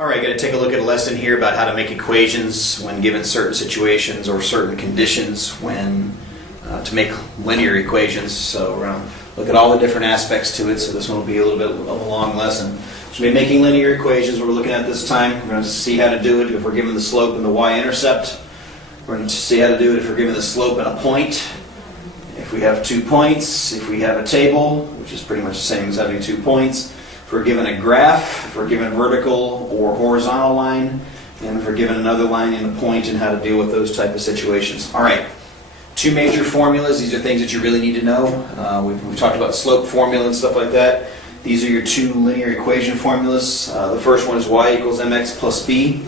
Alright, going to take a look at a lesson here about how to make equations when given certain situations or certain conditions when to make linear equations. So we're going to look at all the different aspects to it, so this one will be a little bit of a long lesson. So we're making linear equations, what we're looking at this time. We're going to see how to do it if we're given the slope and the y-intercept. We're going to see how to do it if we're given the slope and a point. If we have 2 points, if we have a table, which is pretty much the same as having 2 points. If we're given a graph, if we're given a vertical or horizontal line, and if we're given another line and a point, and how to deal with those type of situations. All right, 2 major formulas. These are things that you really need to know. We've talked about slope formula and stuff like that. These are your 2 linear equation formulas. The first one is y equals mx plus b.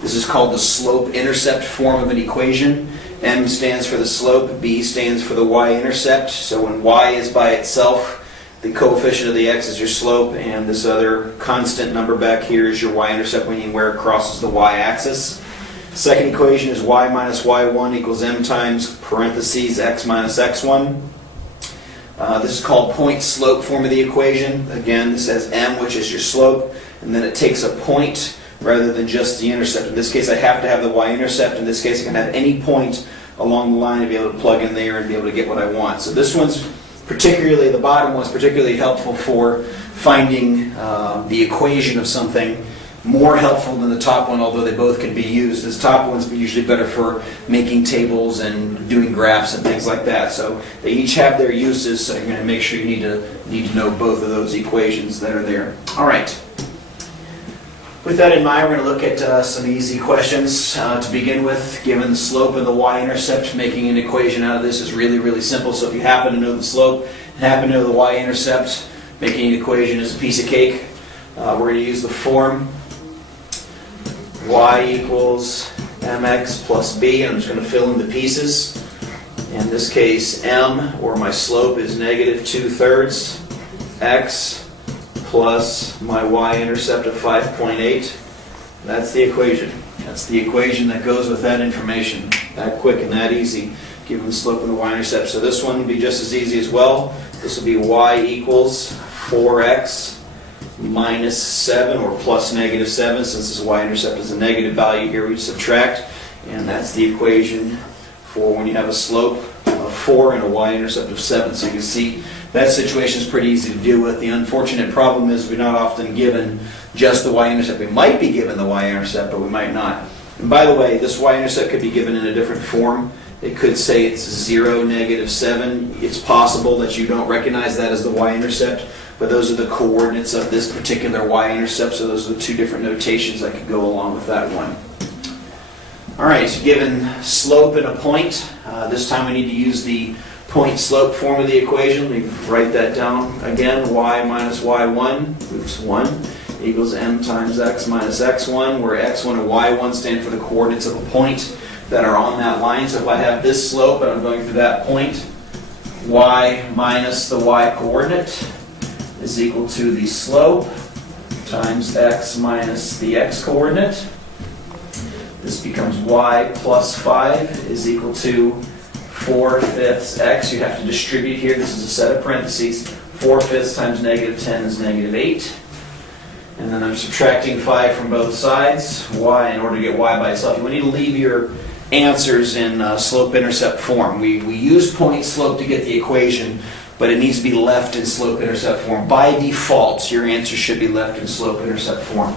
This is called the slope-intercept form of an equation. M stands for the slope, b stands for the y-intercept. So when y is by itself, the coefficient of the x is your slope, and this other constant number back here is your y-intercept, meaning where it crosses the y-axis. Second equation is y minus y1 equals m times parentheses x minus x1. This is called point-slope form of the equation. Again, this has m, which is your slope, and then it takes a point rather than just the intercept. In this case, I have to have the y-intercept. In this case, I can have any point along the line to be able to plug in there and be able to get what I want. So this one's particularly, the bottom one's particularly helpful for finding the equation of something. More helpful than the top one, although they both can be used. This top one's usually better for making tables and doing graphs and things like that. So they each have their uses, so you're going to make sure you need to know both of those equations that are there. All right. With that in mind, we're going to look at some easy questions to begin with. Given the slope and the y-intercept, making an equation out of this is really, really simple. So if you happen to know the slope and happen to know the y-intercept, making an equation is a piece of cake. We're going to use the form y equals mx plus b, and I'm just going to fill in the pieces. In this case, m, or my slope, is negative 2/3 x plus my y-intercept of 5.8. That's the equation. That's the equation that goes with that information. That quick and that easy, given the slope and the y-intercept. So this one would be just as easy as well. This will be y equals 4x minus 7, or plus negative 7. Since this y-intercept is a negative value here, we subtract. And that's the equation for when you have a slope of 4 and a y-intercept of 7. So you can see that situation is pretty easy to deal with. The unfortunate problem is we're not often given just the y-intercept. We might be given the y-intercept, but we might not. And by the way, this y-intercept could be given in a different form. It could say it's 0, negative 7. It's possible that you don't recognize that as the y-intercept, but those are the coordinates of this particular y-intercept, so those are the 2 different notations that could go along with that one. All right, so given slope and a point, this time we need to use the point-slope form of the equation. We write that down again. Y minus y1, oops, 1, equals m times x minus x1, where x1 and y1 stand for the coordinates of a point that are on that line. So if I have this slope and I'm going through that point, y minus the y coordinate is equal to the slope times x minus the x coordinate. This becomes y plus 5 is equal to 4/5 x. You have to distribute here. This is a set of parentheses. 4/5 times negative 10 is negative 8. And then I'm subtracting 5 from both sides. Y, in order to get y by itself. You need to leave your answers in slope-intercept form. We use point-slope to get the equation, but it needs to be left in slope-intercept form. By default, your answer should be left in slope-intercept form.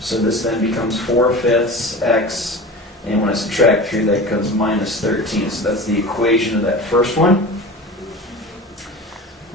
So this then becomes 4/5 x. And when I subtract 3, that comes minus 13. So that's the equation of that first one.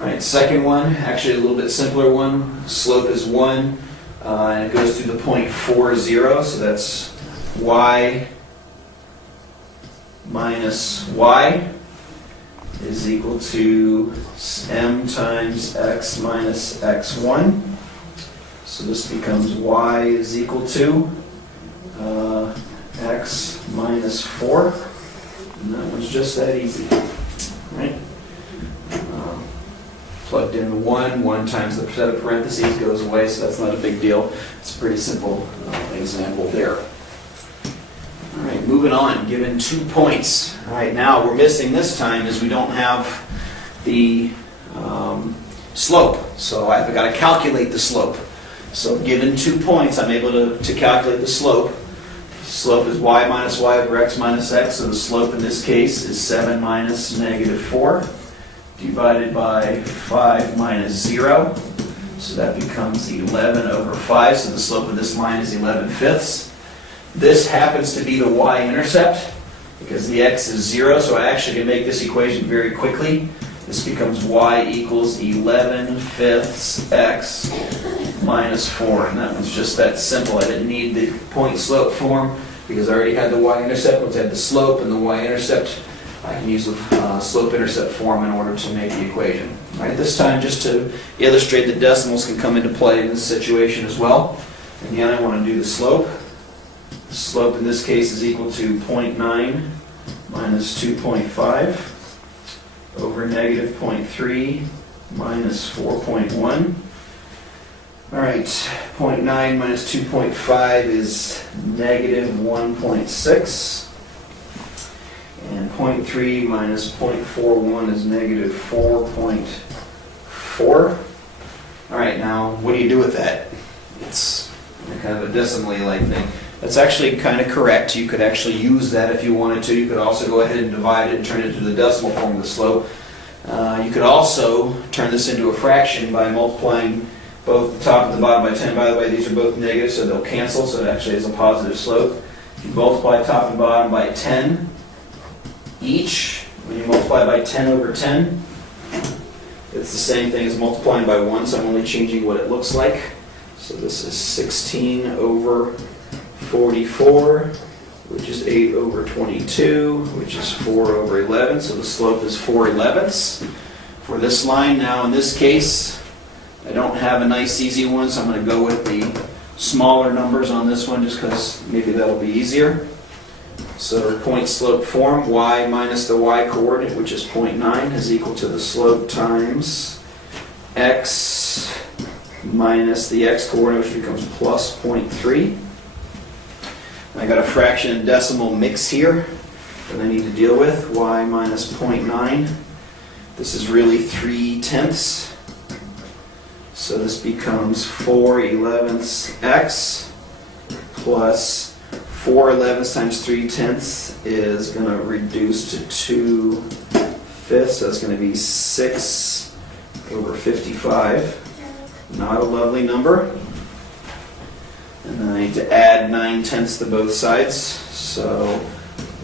All right, second one, actually a little bit simpler one. Slope is 1, and it goes through the point 4, 0. So that's y minus y is equal to m times x minus x1. So this becomes y is equal to x minus 4, and that one's just that easy, right? Plugged in 1 times the set of parentheses goes away, so that's not a big deal. It's a pretty simple example there. All right, moving on, given 2 points. All right, now we're missing this time is we don't have the slope, so I've got to calculate the slope. So given 2 points, I'm able to calculate the slope. Slope is y minus y over x minus x, so the slope in this case is 7 minus negative 4 divided by 5 minus 0. So that becomes 11 over 5, so the slope of this line is 11/5. This happens to be the y-intercept because the x is 0, so I actually can make this equation very quickly. This becomes y equals 11/5 x minus 4, and that one's just that simple. I didn't need the point slope form because I already had the y-intercept. Once I had the slope and the y-intercept, I can use the slope-intercept form in order to make the equation. All right, this time just to illustrate that decimals can come into play in this situation as well. Again, I want to do the slope. The slope in this case is equal to 0.9 minus 2.5 over negative 0.3 minus 4.1. All right, 0.9 minus 2.5 is negative 1.6. And 0.3 minus 0.41 is negative 4.4. All right, now what do you do with that? It's kind of a decimally-like thing. That's actually kind of correct. You could actually use that if you wanted to. You could also go ahead and divide it and turn it into the decimal form of the slope. You could also turn this into a fraction by multiplying both the top and the bottom by 10. By the way, these are both negative, so they'll cancel, so it actually is a positive slope. If you multiply top and bottom by 10 each, when you multiply by 10 over 10, it's the same thing as multiplying by 1, so I'm only changing what it looks like. So this is 16 over 44, which is 8 over 22, which is 4 over 11, so the slope is 4/11 for this line. Now in this case, I don't have a nice easy one, so I'm going to go with the smaller numbers on this one just because maybe that'll be easier. So point slope form, y minus the y coordinate, which is 0.9, is equal to the slope times x minus the x coordinate, which becomes plus 0.3. I got a fraction and decimal mix here that I need to deal with, y minus 0.9. This is really 3/10. So this becomes 4/11 x plus 4/11 times 3/10 is going to reduce to 2/5, so it's going to be 6 over 55. Not a lovely number. And then I need to add 9/10 to both sides, so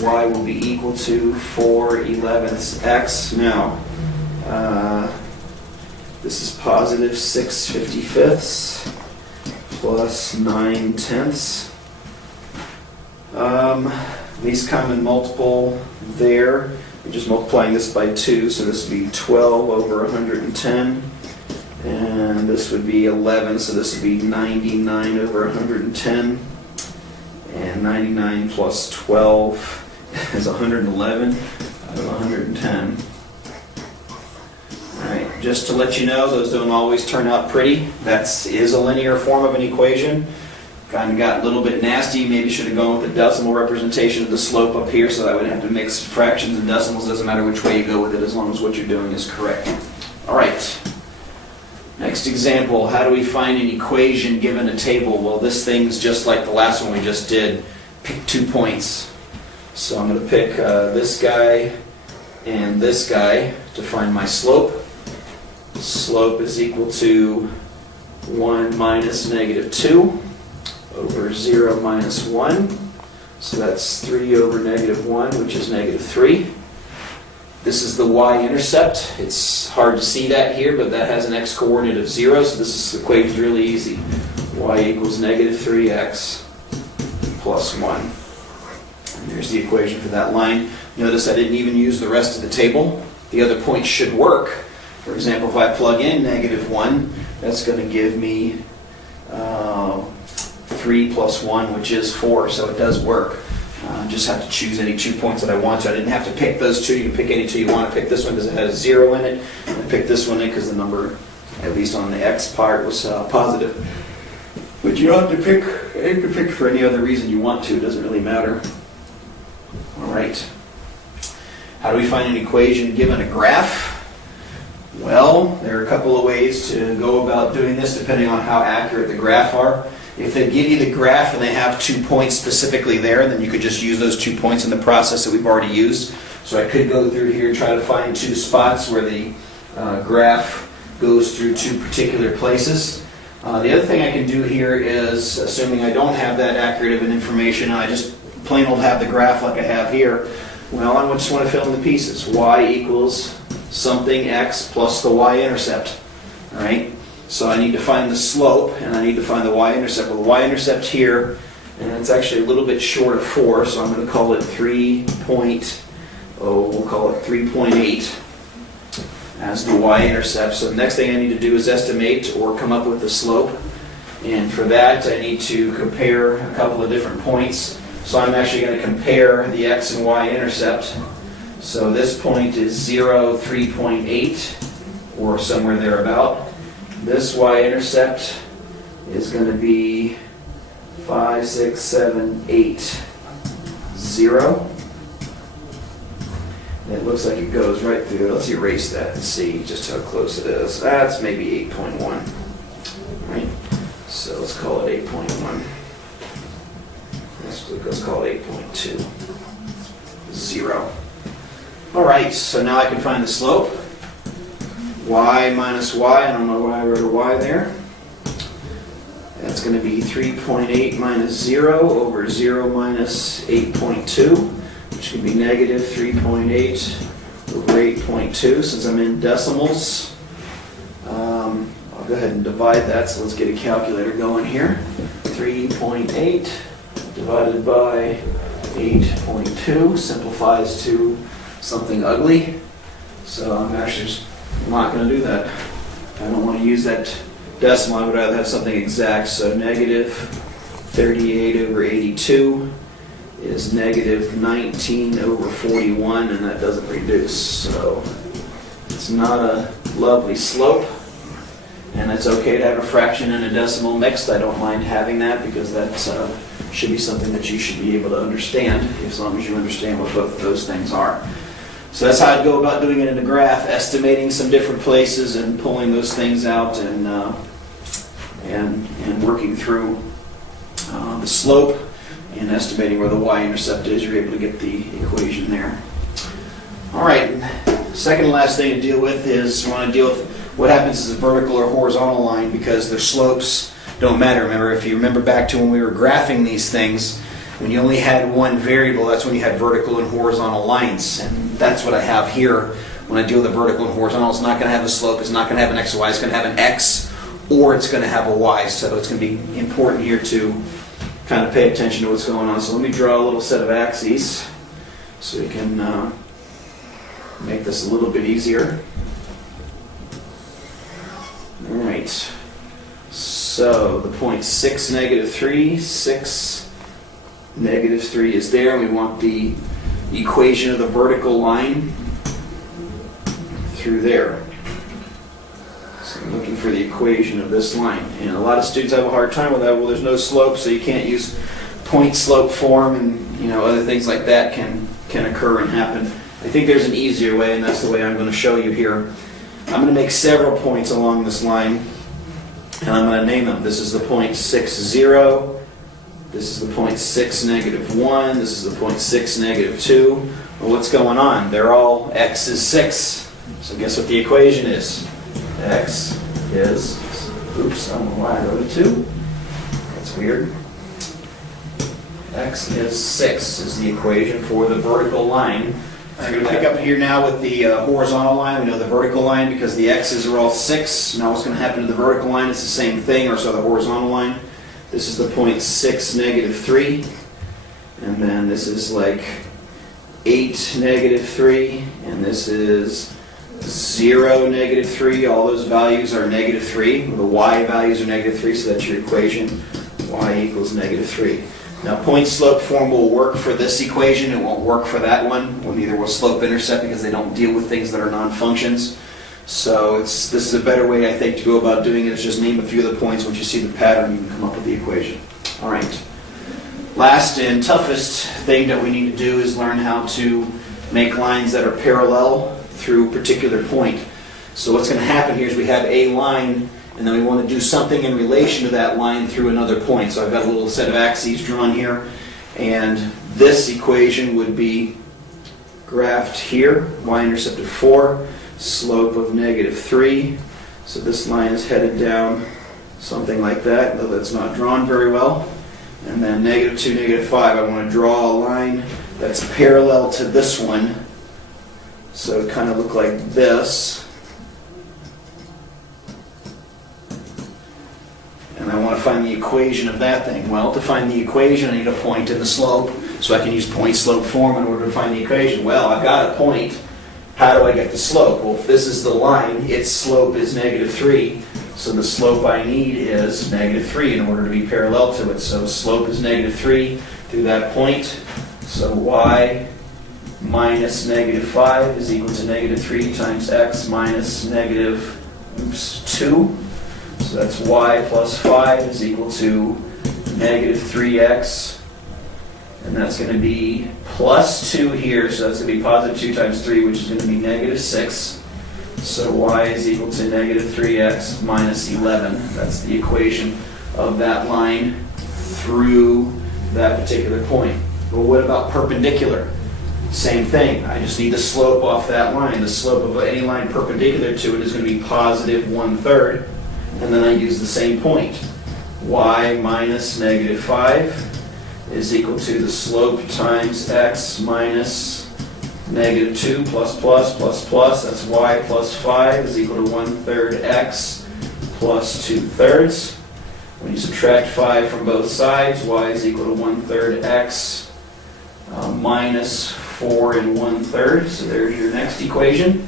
y will be equal to 4/11 x. Now, this is positive 6/55 plus 9/10. Least common multiple there. We're just multiplying this by 2, so this would be 12 over 110. And this would be 11, so this would be 99 over 110. And 99 plus 12 is 111 out of 110. All right, just to let you know, those don't always turn out pretty. That is a linear form of an equation. Kind of got a little bit nasty. Maybe should have gone with the decimal representation of the slope up here so that I wouldn't have to mix fractions and decimals. Doesn't matter which way you go with it as long as what you're doing is correct. All right. Next example, how do we find an equation given a table? Well, this thing's just like the last one we just did. Pick 2 points. So I'm going to pick this guy and this guy to find my slope. Slope is equal to 1 minus negative 2 over 0 minus 1. So that's 3 over negative 1, which is negative 3. This is the y-intercept. It's hard to see that here, but that has an x-coordinate of 0, so this equation is really easy. Y equals negative 3x plus 1. And there's the equation for that line. Notice I didn't even use the rest of the table. The other points should work. For example, if I plug in negative 1, that's going to give me 3 plus 1, which is 4, so it does work. Just have to choose any 2 points that I want to. I didn't have to pick those 2. You can pick any 2 you want to. Pick this one because it has 0 in it. And pick this one in because the number, at least on the x part, was positive. But you don't have to pick. You can pick for any other reason you want to. It doesn't really matter. All right. How do we find an equation given a graph? Well, there are a couple of ways to go about doing this depending on how accurate the graph are. If they give you the graph and they have 2 points specifically there, then you could just use those 2 points in the process that we've already used. So I could go through here and try to find 2 spots where the graph goes through 2 particular places. The other thing I can do here is, assuming I don't have that accurate of an information, and I just plain old have the graph like I have here, well, I just want to fill in the pieces. Y equals something x plus the y-intercept. All right? So I need to find the slope, and I need to find the y-intercept. Well, the y-intercept here, and it's actually a little bit short of 4, so I'm going to call it 3.8 as the y-intercept. So the next thing I need to do is estimate or come up with the slope. And for that, I need to compare a couple of different points. So I'm actually going to compare the x and y intercept. So this point is 0, 3.8, or somewhere thereabout. This y-intercept is going to be 5, 6, 7, 8, 0. It looks like it goes right through. Let's erase that and see just how close it is. That's maybe 8.1. Right? So let's call it 8.1. Let's call it 8.2. 0. All right, so now I can find the slope. Y minus y, I don't know why I wrote a y there. That's going to be 3.8 minus 0 over 0 minus 8.2, which can be negative 3.8 over 8.2. Since I'm in decimals, I'll go ahead and divide that, so let's get a calculator going here. 3.8 divided by 8.2 simplifies to something ugly. So I'm actually just not going to do that. I don't want to use that decimal. I would rather have something exact. So negative 38 over 82 is negative 19 over 41, and that doesn't reduce. So it's not a lovely slope. And it's okay to have a fraction and a decimal mixed. I don't mind having that because that should be something that you should be able to understand, as long as you understand what both of those things are. So that's how I'd go about doing it in a graph, estimating some different places and pulling those things out and working through the slope and estimating where the y-intercept is. You're able to get the equation there. All right, second and last thing to deal with is we want to deal with what happens is a vertical or horizontal line, because their slopes don't matter. Remember, if you remember back to when we were graphing these things, when you only had one variable, that's when you had vertical and horizontal lines. And that's what I have here when I deal with the vertical and horizontal. It's not going to have a slope, it's not going to have an x or y, it's going to have an x, or it's going to have a y. So it's going to be important here to kind of pay attention to what's going on. So let me draw a little set of axes so we can make this a little bit easier. All right. So the point 6, negative 3, 6, negative 3 is there. We want the equation of the vertical line through there. So I'm looking for the equation of this line. And a lot of students have a hard time with that. Well, there's no slope, so you can't use point slope form, and other things like that can occur and happen. I think there's an easier way, and that's the way I'm going to show you here. I'm going to make several points along this line, and I'm going to name them. This is the point 6, 0. This is the point 6, negative 1. This is the point 6, negative 2. Well, what's going on? They're all x is 6. So guess what the equation is? X is, oops, I don't know why I wrote a 2. That's weird. X is 6 is the equation for the vertical line. I'm going to pick up here now with the horizontal line. We know the vertical line because the x's are all 6. Now what's going to happen to the vertical line? It's the same thing, or so the horizontal line. This is the point 6, negative 3. And then this is like 8, negative 3. And this is 0, negative 3. All those values are negative 3. The y values are negative 3, so that's your equation. Y equals negative 3. Now, point slope form will work for this equation. It won't work for that one. Well, neither will slope-intercept, because they don't deal with things that are non-functions. So this is a better way, I think, to go about doing it. Is just name a few of the points. Once you see the pattern, you can come up with the equation. All right. Last and toughest thing that we need to do is learn how to make lines that are parallel through a particular point. So what's going to happen here is we have a line, and then we want to do something in relation to that line through another point. So I've got a little set of axes drawn here, and this equation would be graphed here, y-intercept of 4, slope of -3. So this line is headed down something like that, though that's not drawn very well. And then -2, -5, I want to draw a line that's parallel to this one. So it kind of look like this. And I want to find the equation of that thing. Well, to find the equation, I need a point in the slope, so I can use point-slope form in order to find the equation. Well, I've got a point. How do I get the slope? Well, if this is the line, its slope is -3, so the slope I need is -3 in order to be parallel to it. So slope is -3 through that point. So y minus -5 is equal to -3 times x minus -2. So that's y plus 5 is equal to -3x. And that's going to be plus 2 here, so that's going to be positive 2 times 3, which is going to be -6. So y is equal to -3x minus 11. That's the equation of that line through that particular point. Well, what about perpendicular? Same thing. I just need the slope off that line. The slope of any line perpendicular to it is going to be positive 1/3. And then I use the same point. Y minus -5 is equal to the slope times x minus -2 plus plus plus plus. That's y plus 5 is equal to 1/3 x plus 2/3. When you subtract 5 from both sides, y is equal to 1/3 x minus 4 1/3. So there's your next equation.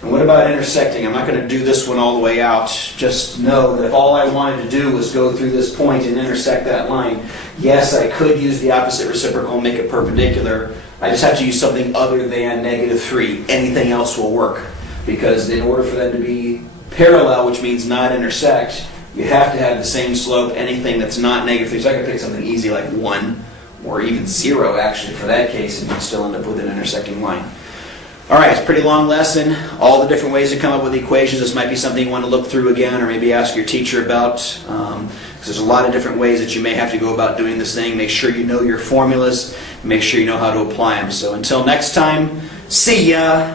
And what about intersecting? I'm not going to do this one all the way out. Just know that if all I wanted to do was go through this point and intersect that line, yes, I could use the opposite reciprocal and make it perpendicular. I just have to use something other than -3. Anything else will work. Because in order for them to be parallel, which means not intersect, you have to have the same slope, anything that's not -3. So I could pick something easy like 1, or even 0 actually for that case, and you'd still end up with an intersecting line. All right, it's a pretty long lesson. All the different ways to come up with equations. This might be something you want to look through again, or maybe ask your teacher about, because there's a lot of different ways that you may have to go about doing this thing. Make sure you know your formulas. Make sure you know how to apply them. So until next time, see ya!